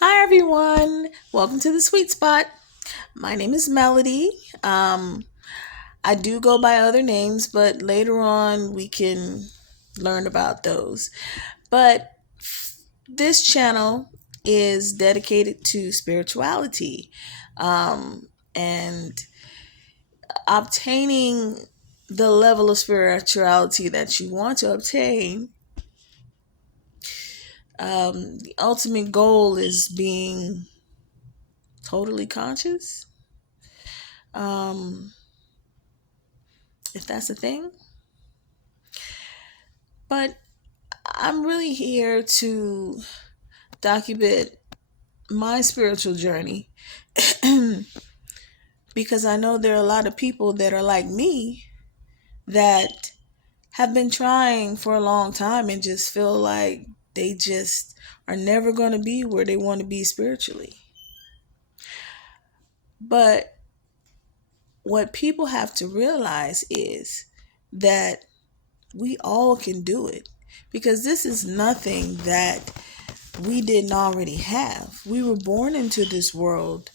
Hi everyone, welcome to the Sweet Spot. My name is Melody. I do go by other names, but later on we can learn about those. But this channel is dedicated to spirituality and obtaining the level of spirituality that you want to obtain. The ultimate goal is being totally conscious. Um, if that's a thing. But I'm really here to document my spiritual journey because I know there are a lot of people that are like me that have been trying for a long time and just feel like they just are never going to be where they want to be spiritually. But what people have to realize is that we all can do it because this is nothing that we didn't already have. We were born into this world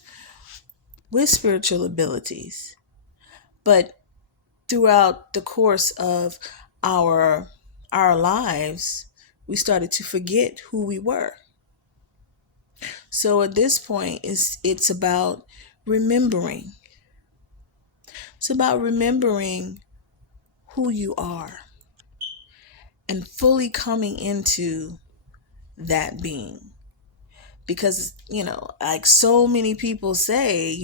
with spiritual abilities, but throughout the course of our our lives, we started to forget who we were. So at this point, it's about remembering. It's about remembering who you are and fully coming into that being. Because like so many people say,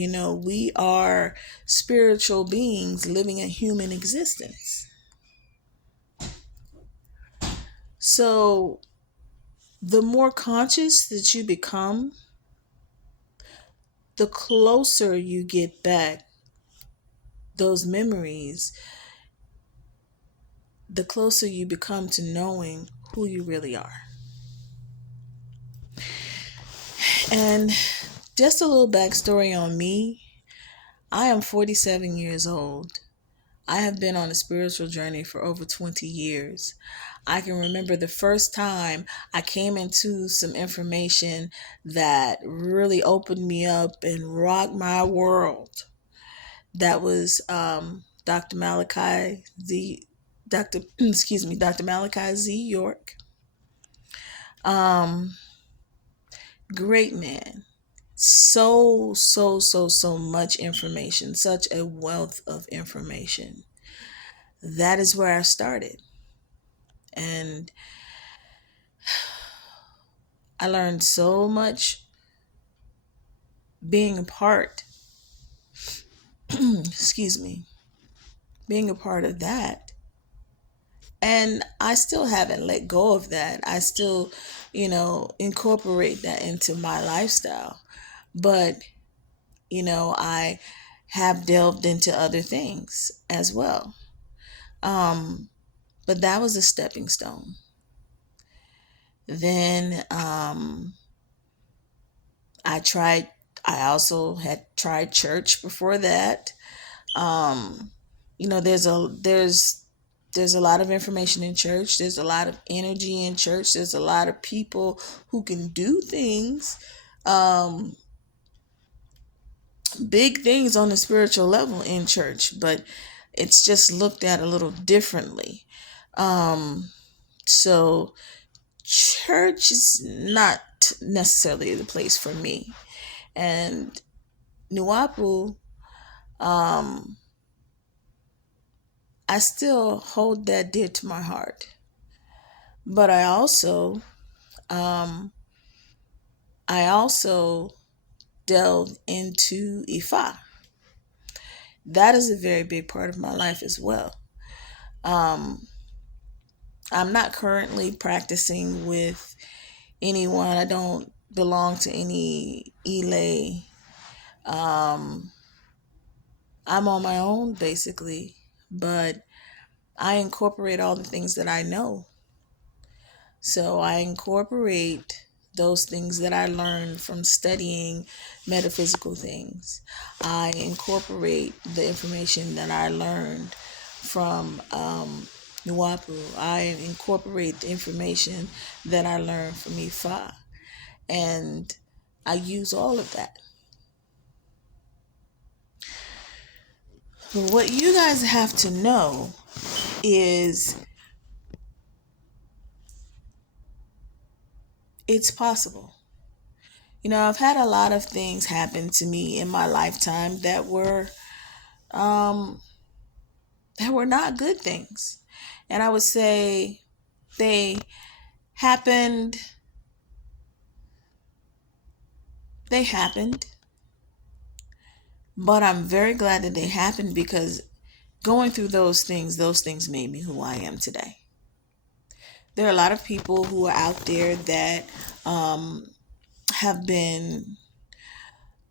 we are spiritual beings living a human existence. So the more conscious that you become, the closer you get back those memories, the closer you become to knowing who you really are. And just a little backstory on me. I am 47 years old. I have been on a spiritual journey for over 20 years. I can remember the first time I came into some information that really opened me up and rocked my world. That was Dr. Malachi Z. Dr. excuse me, Dr. Malachi Z. York. Um, Great man. So much information, such a wealth of information. That is where I started. And I learned so much being a part, excuse me, being a part of that. And I still haven't let go of that. I still, incorporate that into my lifestyle. But, I have delved into other things as well. Um, but that was a stepping stone. Then I tried, I also had tried church before that. Um, there's a lot of information in church. There's a lot of energy in church. There's a lot of people who can do things, um, big things on the spiritual level in church, but it's just looked at a little differently. Um, so church is not necessarily the place for me. And Nuapu, um, I still hold that dear to my heart. But um, I also delved into Ifa. That is a very big part of my life as well. Um, I'm not currently practicing with anyone. I don't belong to any Ile. Um, I'm on my own basically, but I incorporate all the things that I know. So I incorporate those things that I learned from studying metaphysical things. I incorporate the information that I learned from Nuapu. I incorporate the information that I learned from Ifa. And I use all of that. But what you guys have to know is it's possible. I've had a lot of things happen to me in my lifetime um that were not good things. And I would say they happened they happened, but I'm very glad that they happened because going through those things made me who I am today. There are a lot of people who are out there that um have been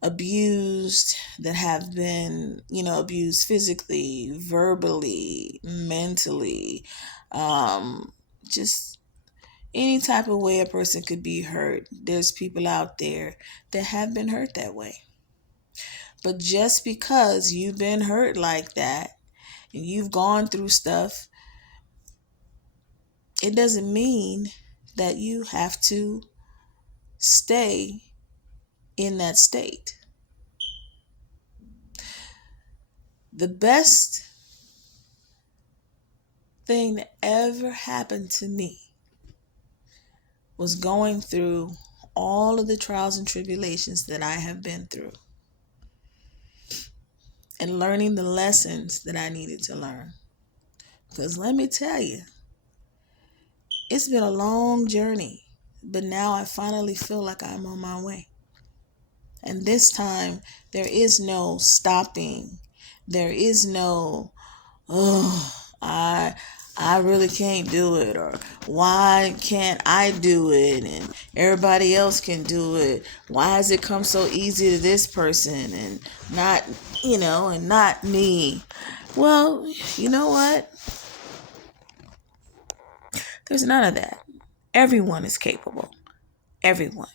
abused, that have been, abused physically, verbally, mentally, um, just any type of way a person could be hurt. There's people out there that have been hurt that way. But just because you've been hurt like that and you've gone through stuff, it doesn't mean that you have to stay in that state. The best thing that ever happened to me was going through all of the trials and tribulations that I have been through and learning the lessons that I needed to learn. Because let me tell you, it's been a long journey, but now I finally feel like I'm on my way. And this time, there is no stopping. There is no, oh, I really can't do it, or why can't I do it and everybody else can do it? Why has it come so easy to this person and not, and not me? Well, you know what? There's none of that. Everyone is capable. Everyone.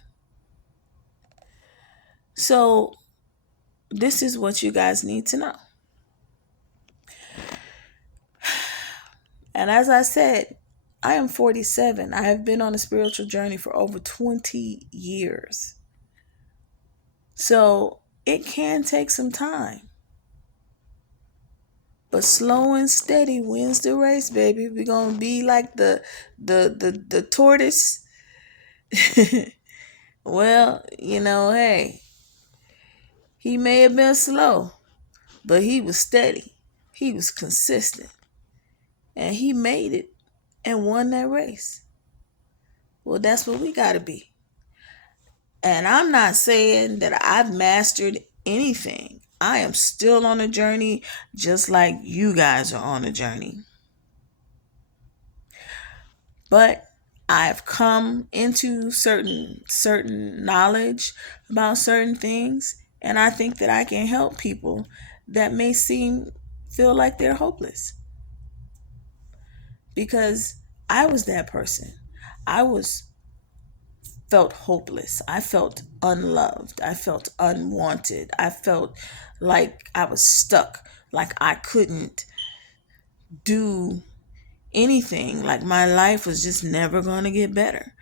So, this is what you guys need to know. And as I said, I am 47. I have been on a spiritual journey for over 20 years. So it can take some time. But slow and steady wins the race, baby. We're gonna be like the tortoise. Well, hey, he may have been slow, but he was steady. He was consistent. And he made it and won that race. Well, that's what we gotta be. And I'm not saying that I've mastered anything. I am still on a journey just like you guys are on a journey. But I've come into certain knowledge about certain things, and I think that I can help people that may feel like they're hopeless. Because I was that person. I was felt hopeless. I felt unloved. I felt unwanted. I felt like I was stuck, like I couldn't do anything, like my life was just never going to get better.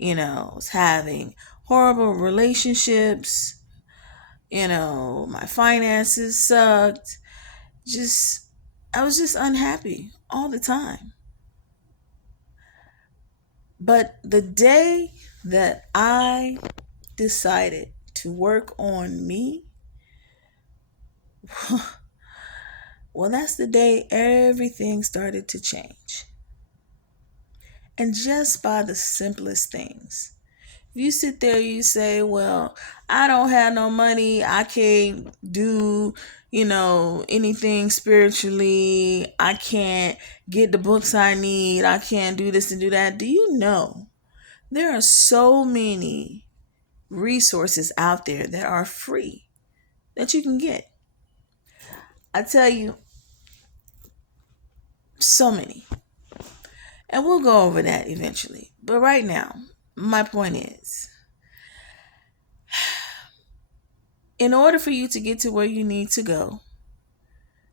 I was having horrible relationships, my finances sucked. Just, I was just unhappy all the time. But the day that I decided to work on me, well, that's the day everything started to change. And just by the simplest things. If you sit there, you say, well, I don't have no money. I can't do, anything spiritually. I can't get the books I need. I can't do this and do that. Do you know there are so many resources out there that are free that you can get? I tell you, so many. And we'll go over that eventually. But right now, my point is, in order for you to get to where you need to go,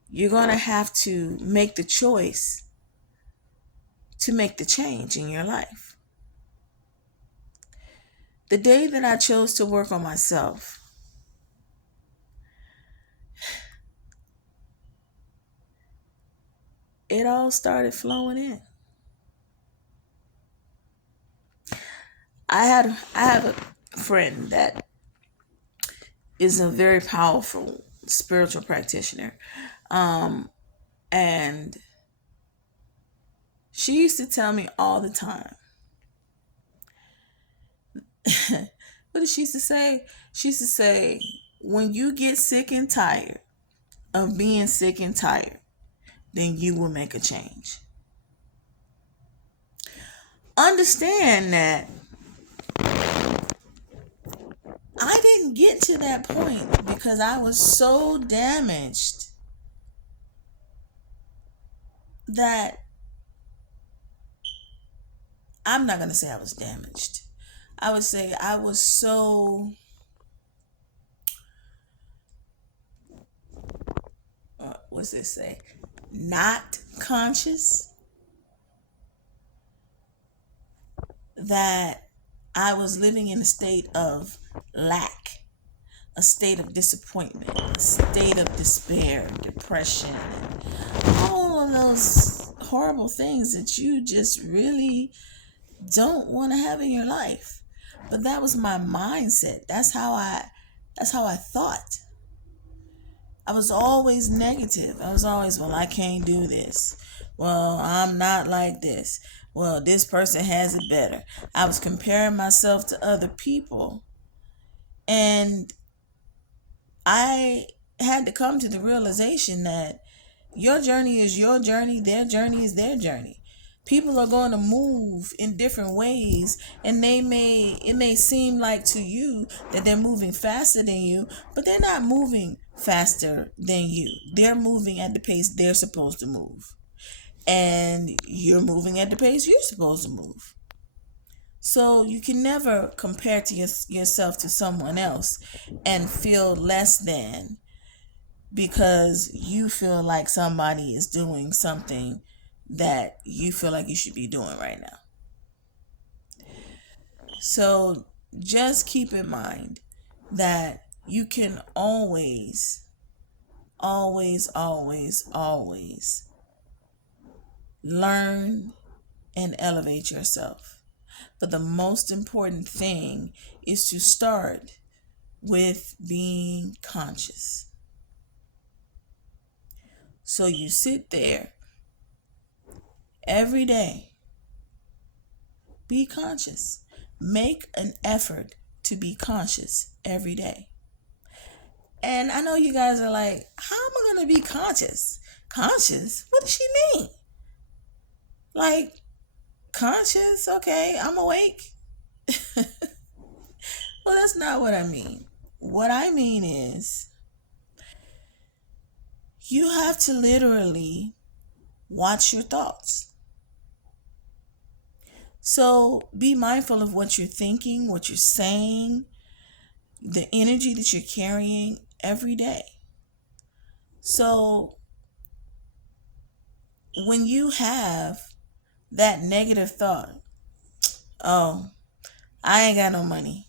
you're going to have to make the choice to make the change in your life. The day that I chose to work on myself, it all started flowing in. I have a friend that is a very powerful spiritual practitioner. Um, and she used to tell me all the time, what did she used to say? She used to say, when you get sick and tired of being sick and tired, then you will make a change. Understand that I didn't get to that point because I was so damaged that I'm not going to say I was damaged. I would say I was so, what's this say? Not conscious that I was living in a state of lack, a state of disappointment, a state of despair, depression, and all of those horrible things that you just really don't want to have in your life. But that was my mindset. That's how I thought. I was always negative. I was always, well, I can't do this. Well, I'm not like this. Well, this person has it better. I was comparing myself to other people. And I had to come to the realization that your journey is your journey, their journey is their journey. People are going to move in different ways, and it may seem like to you that they're moving faster than you, but they're not moving faster than you. They're moving at the pace they're supposed to move. And you're moving at the pace you're supposed to move. So you can never compare to yourself to someone else and feel less than because you feel like somebody is doing something that you feel like you should be doing right now. So just keep in mind that you can always, always, always, always learn and elevate yourself. But the most important thing is to start with being conscious. So you sit there every day, be conscious. Make an effort to be conscious every day. And I know you guys are like, how am I going to be conscious? Conscious? What does she mean? Like, conscious? Okay, I'm awake. Well, that's not what I mean. What I mean is, you have to literally watch your thoughts. So be mindful of what you're thinking, what you're saying, the energy that you're carrying every day. So when you have that negative thought, oh, I ain't got no money.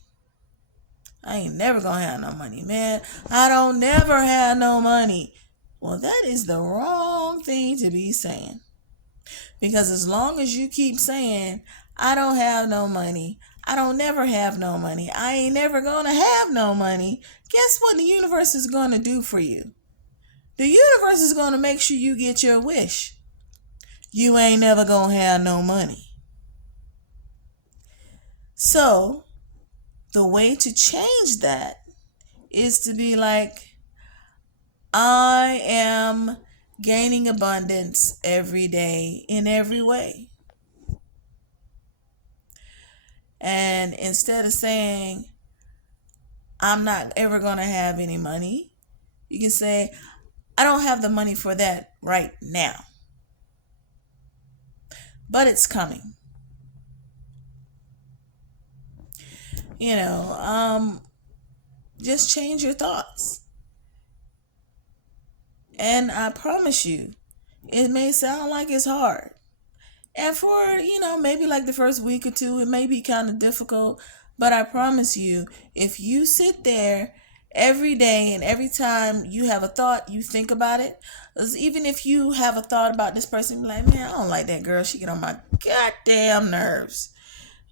I ain't never gonna have no money, man. I don't never have no money. Well, that is the wrong thing to be saying. Because as long as you keep saying, I don't have no money, I don't never have no money, I ain't never gonna have no money, guess what the universe is gonna do for you? The universe is gonna make sure you get your wish. You ain't never gonna have no money. So, the way to change that is to be like, I am gaining abundance every day in every way. And instead of saying, I'm not ever going to have any money, you can say, I don't have the money for that right now, but it's coming. You know, just change your thoughts. And I promise you, it may sound like it's hard. And for, maybe like the first week or two, it may be kind of difficult. But I promise you, if you sit there every day and every time you have a thought, you think about it. 'Cause even if you have a thought about this person, be like, man, I don't like that girl. She get on my goddamn nerves.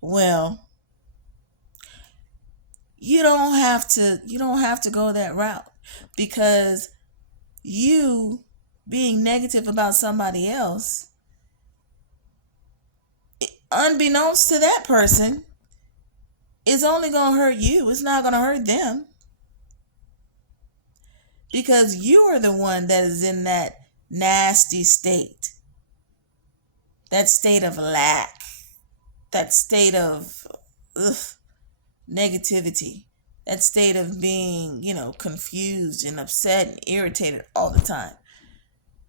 Well, you don't have to go that route, because you being negative about somebody else, unbeknownst to that person, is only going to hurt you. It's not going to hurt them, because you are the one that is in that nasty state, that state of lack, that state of ugh, negativity, that state of being, confused and upset and irritated all the time.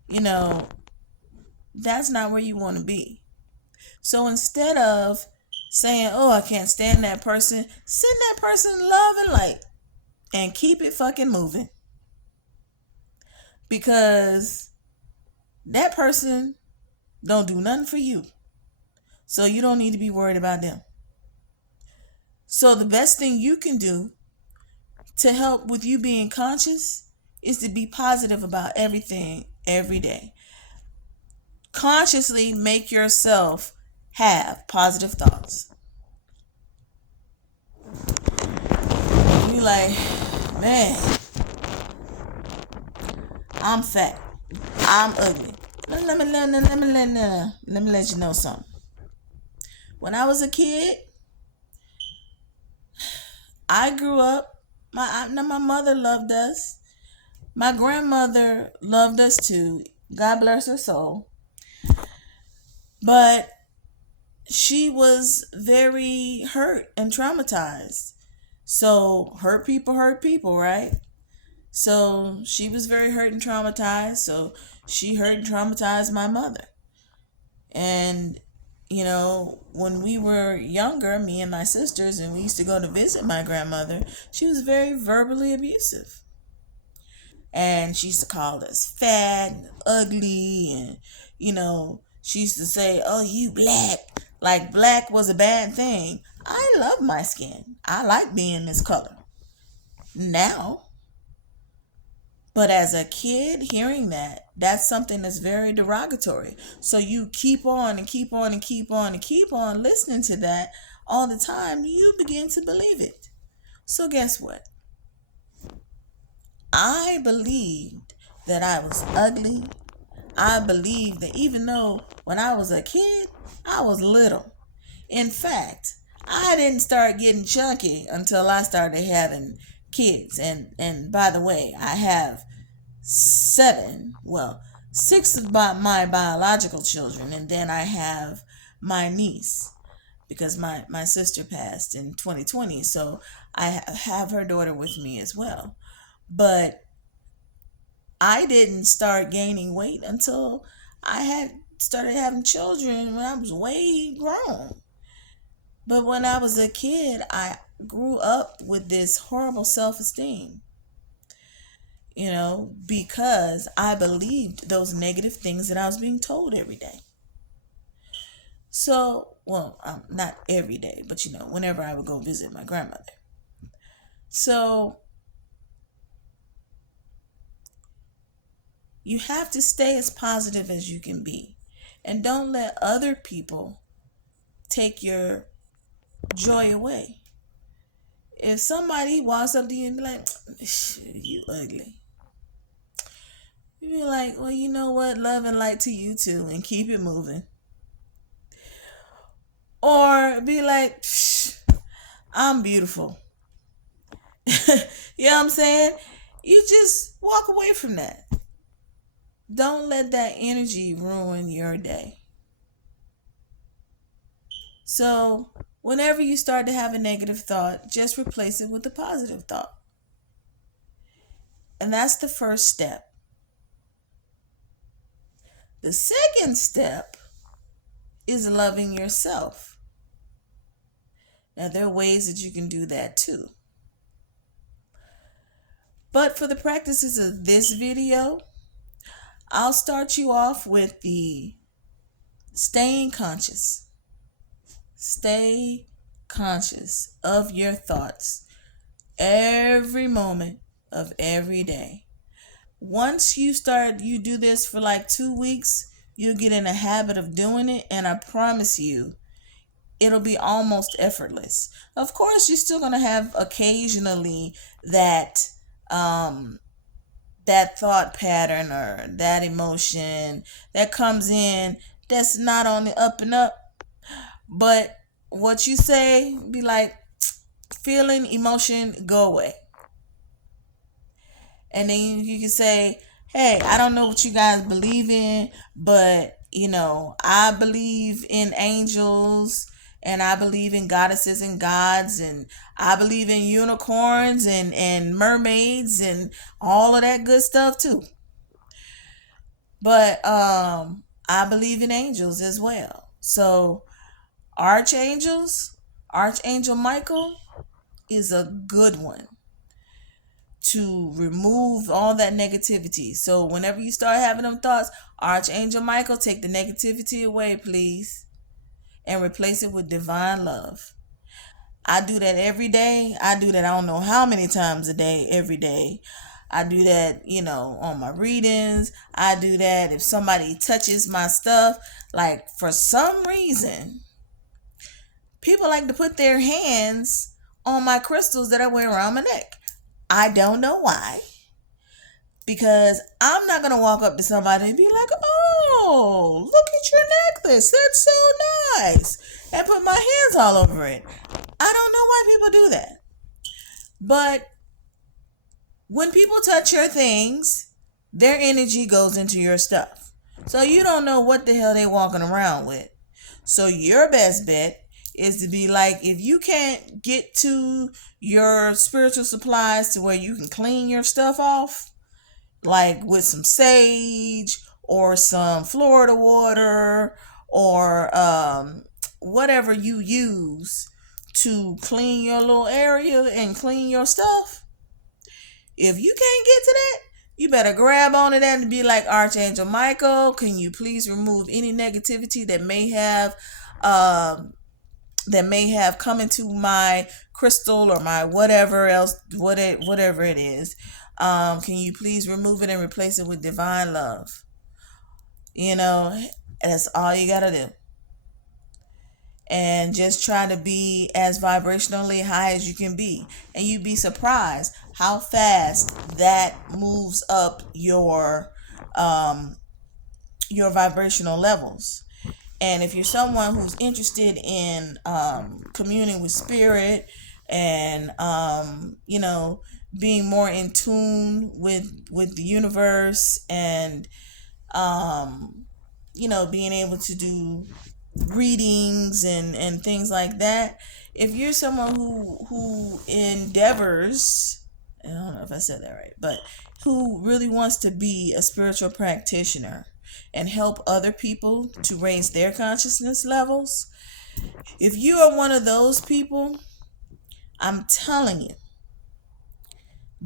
You know, that's not where you want to be. So instead of saying, oh, I can't stand that person, send that person love and light and keep it fucking moving. Because that person don't do nothing for you. So you don't need to be worried about them. So the best thing you can do to help with you being conscious is to be positive about everything every day. Consciously make yourself have positive thoughts. You like, man, I'm fat. I'm ugly. Let me let you know something. When I was a kid, I grew up. My mother loved us. My grandmother loved us too. God bless her soul. But she was very hurt and traumatized. So hurt people, right? So she was very hurt and traumatized. So she hurt and traumatized my mother. And, when we were younger, me and my sisters, and we used to go to visit my grandmother, she was very verbally abusive. And she used to call us fat and ugly. And, she used to say, oh, you black. Like black was a bad thing. I love my skin. I like being this color now. But as a kid, hearing that, that's something that's very derogatory. So you keep on and keep on and keep on and keep on listening to that all the time. You begin to believe it. So guess what? I believed that I was ugly. I believed that even though when I was a kid, I was little. In fact, I didn't start getting chunky until I started having kids. And by the way, I have 6 of my biological children, and then I have my niece, because my sister passed in 2020, so I have her daughter with me as well. But I didn't start gaining weight until I had started having children when I was way grown. But when I was a kid, I grew up with this horrible self-esteem, because I believed those negative things that I was being told every day. So, well, not every day, but whenever I would go visit my grandmother. So, you have to stay as positive as you can be. And don't let other people take your joy away. If somebody walks up to you and be like, you ugly, you be like, well, you know what? Love and light to you too, and keep it moving. Or be like, I'm beautiful. You know what I'm saying? You just walk away from that. Don't let that energy ruin your day. So, whenever you start to have a negative thought, just replace it with a positive thought. And that's the first step. The second step is loving yourself. Now, there are ways that you can do that too. But for the practices of this video, I'll start you off with the staying conscious. Stay conscious of your thoughts every moment of every day. Once you do this for like 2 weeks, you'll get in a habit of doing it, and I promise you, it'll be almost effortless. Of course, you're still gonna have occasionally that um that thought pattern or that emotion that comes in that's not on the up and up. But what you say, be like, feeling, emotion, go away. And then you can say, hey, I don't know what you guys believe in, but I believe in angels, and I believe in goddesses and gods, and I believe in unicorns and mermaids and all of that good stuff too. But I believe in angels as well. So archangels, Archangel Michael is a good one to remove all that negativity. So whenever you start having them thoughts, Archangel Michael, take the negativity away, please, and replace it with divine love. I do that every day. I do that I don't know how many times a day, every day. I do that, on my readings. I do that if somebody touches my stuff. Like, for some reason, people like to put their hands on my crystals that I wear around my neck. I don't know why. Because I'm not going to walk up to somebody and be like, oh, look at your necklace. That's so nice. And put my hands all over it. I don't know why people do that. But when people touch your things, their energy goes into your stuff. So you don't know what the hell they're walking around with. So your best bet is to be like, if you can't get to your spiritual supplies to where you can clean your stuff off, like with some sage or some Florida water or whatever you use to clean your little area and clean your stuff. If you can't get to that, you better grab onto that and be like, Archangel Michael, can you please remove any negativity that may have come into my crystal or my whatever else, whatever it is. Can you please remove it and replace it with divine love? That's all you gotta do. And just try to be as vibrationally high as you can be. And you'd be surprised how fast that moves up your vibrational levels. And if you're someone who's interested in communing with spirit and being more in tune with the universe and being able to do readings and things like that, if you're someone who endeavors, I don't know if I said that right, but who really wants to be a spiritual practitioner and help other people to raise their consciousness levels, if you are one of those people, I'm telling you,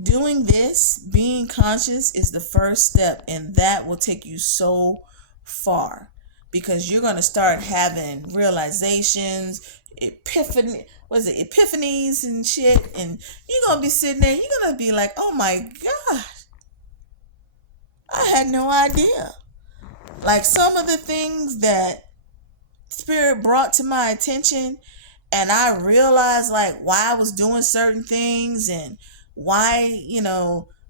doing this, being conscious, is the first step, and that will take you so far, because you're going to start having realizations, epiphanies and shit, and you're going to be sitting there, you're going to be like, oh my God, I had no idea. Like, some of the things that Spirit brought to my attention, and I realized like why I was doing certain things and why,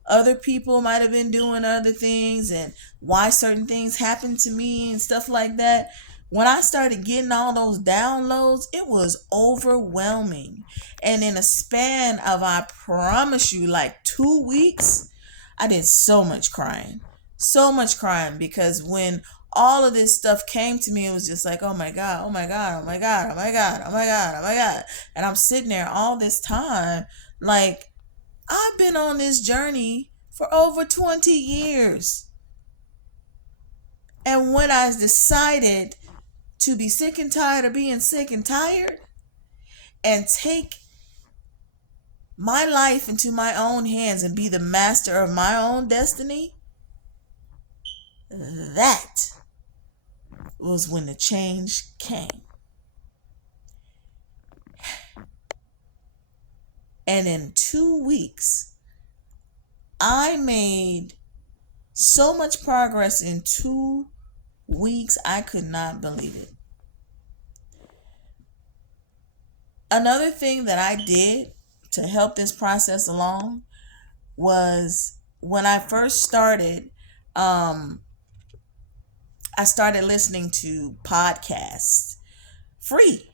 other people might have been doing other things and why certain things happened to me and stuff like that. When I started getting all those downloads, it was overwhelming. And in a span of, I promise you, like 2 weeks, I did so much crying. So much crying, because when all of this stuff came to me, it was just like, oh my God, oh my God, oh my God, oh my God, oh my God, oh my God. And I'm sitting there all this time, like, I've been on this journey for over 20 years. And when I decided to be sick and tired of being sick and tired and take my life into my own hands and be the master of my own destiny, that was when the change came. And in 2 weeks, I made so much progress in 2 weeks, I could not believe it. Another thing that I did to help this process along was when I first started, I started listening to podcasts, free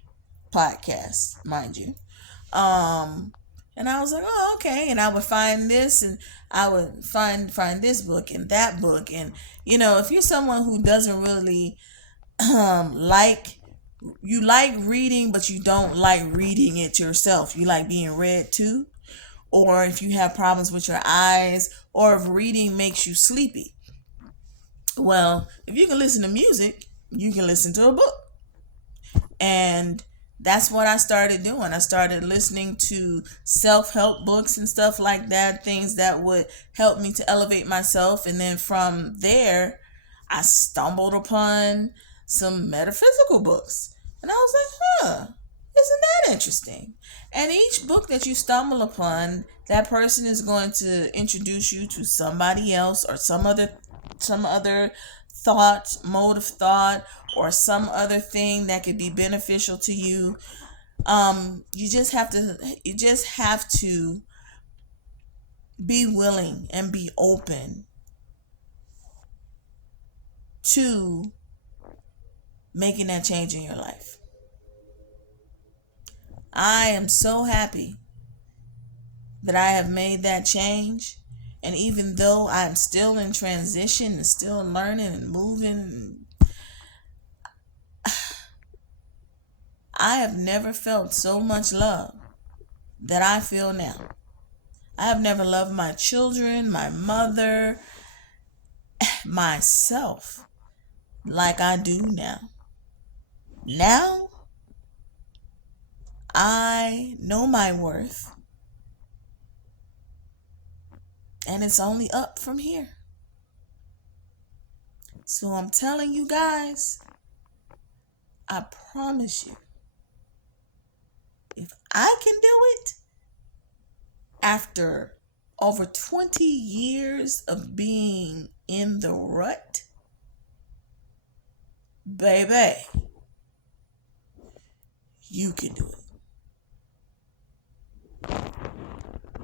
podcasts, mind you. Um, and I was like, oh, okay. And I would find this, and I would find this book and that book. And if you're someone who doesn't really like you like reading, but you don't like reading it yourself. You like being read to, or if you have problems with your eyes, or if reading makes you sleepy. Well, if you can listen to music, you can listen to a book. And that's what I started doing. I started listening to self-help books and stuff like that, things that would help me to elevate myself. And then from there, I stumbled upon some metaphysical books. And I was like, isn't that interesting? And each book that you stumble upon, that person is going to introduce you to somebody else, or some other thought, mode of thought, or some other thing that could be beneficial to you. You just have to be willing and be open to making that change in your life. I am so happy that I have made that change. And even though I'm still in transition and still learning and moving, I have never felt so much love that I feel now. I have never loved my children, my mother, myself like I do now. Now I know my worth, and it's only up from here. So I'm telling you guys, I promise you, if I can do it after over 20 years of being in the rut, baby, you can do it.